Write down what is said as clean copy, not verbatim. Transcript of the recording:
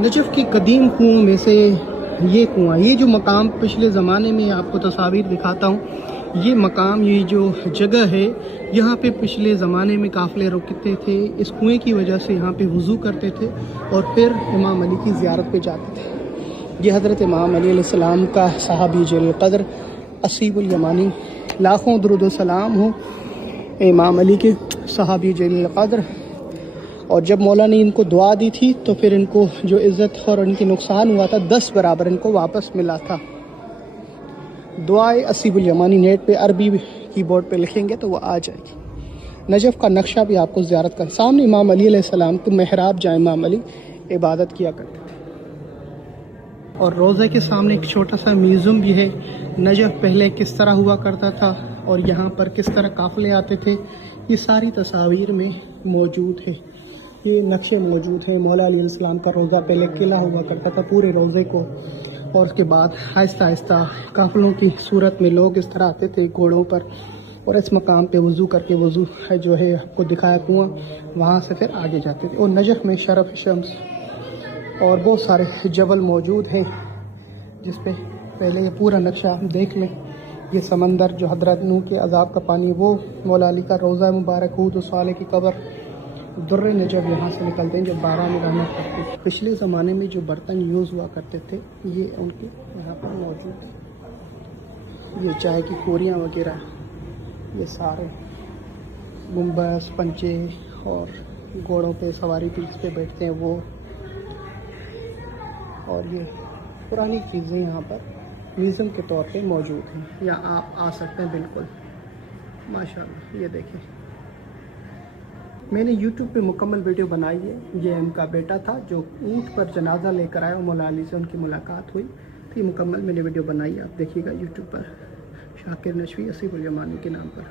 Najaf के कदीम कुओं में से ये कुआं, ये जो मकाम पिछले ज़माने में आपको तस्वीर दिखाता हूँ, ये मकाम, ये जो जगह है, यहाँ पे पिछले ज़माने में काफ़िले रुकते थे। इस कुएं की वजह से यहाँ पे वज़ू करते थे और फिर इमाम अली की ज़ियारत पे जाते थे। ये हज़रत इमाम अली अलैहिस्सलाम का सहाबी जलील क़द्र असीबुल यमानी, लाखों दुरूद व सलाम हो इमाम अली के सहाबी जलील क़द्र। और जब मौला ने इनको दुआ दी थी तो फिर इनको जो इज़्ज़त और इनकी नुकसान हुआ था 10 बराबर इनको वापस मिला था। दुआए असीबुल यमानी नेट पे अरबी कीबोर्ड पे लिखेंगे तो वो आ जाएगी। नजफ़ का नक्शा भी आपको ज़ियारत कर, सामने इमाम अली अलैहिस्सलाम के महराब जहाँ इमाम अली इबादत किया करते थे। और रोज़े के सामने एक छोटा सा म्यूज़ियम भी है। नजफ़ पहले किस तरह हुआ करता था और यहाँ पर किस तरह काफ़िले आते थे, ये सारी तस्वीर में मौजूद है। ये नक्शे मौजूद हैं। मौला अली अलैहिस्सलाम का रोज़ा पहले किला हुआ करता था पूरे रोज़े को, और उसके बाद आहिस्ता आहिस्ता काफ़िलों की सूरत में लोग इस तरह आते थे घोड़ों पर, और इस मकाम पे वज़ू करके, वज़ू है जो है आपको दिखाया कुआं, वहाँ से फिर आगे जाते थे। और नजफ़ में शरफ़ शम्स और बहुत सारे जबल मौजूद हैं, जिस पे पहले ये पूरा नक्शा आप देख लें। ये समंदर जो हज़रत नूह के अज़ाब का पानी, वो मौला अली का रोज़ा मुबारक, हूद साले की कब्र, दुर्रे नजफ़ यहाँ से निकलते हैं जब बारह में रहमत करते थे। पिछले ज़माने में जो बर्तन यूज़ हुआ करते थे ये उनके यहाँ पर मौजूद है। ये चाय की कोरियाँ वगैरह, ये सारे गुम्बस, पंचे और घोड़ों पे सवारी पे जिस पे बैठते हैं वो, और ये पुरानी चीज़ें यहाँ पर म्यूज़ियम के तौर पे मौजूद हैं। या आप आ सकते हैं बिल्कुल, माशाल्लाह। ये देखें, मैंने YouTube पे मुकम्मल वीडियो बनाई है। ये उनका बेटा था जो ऊँट पर जनाजा लेकर आया और मौला अली से उनकी मुलाकात हुई थी। मुकम्मल मैंने वीडियो बनाई है, आप देखिएगा YouTube पर, शाकिर नशवी असीबुल यमानी के नाम पर।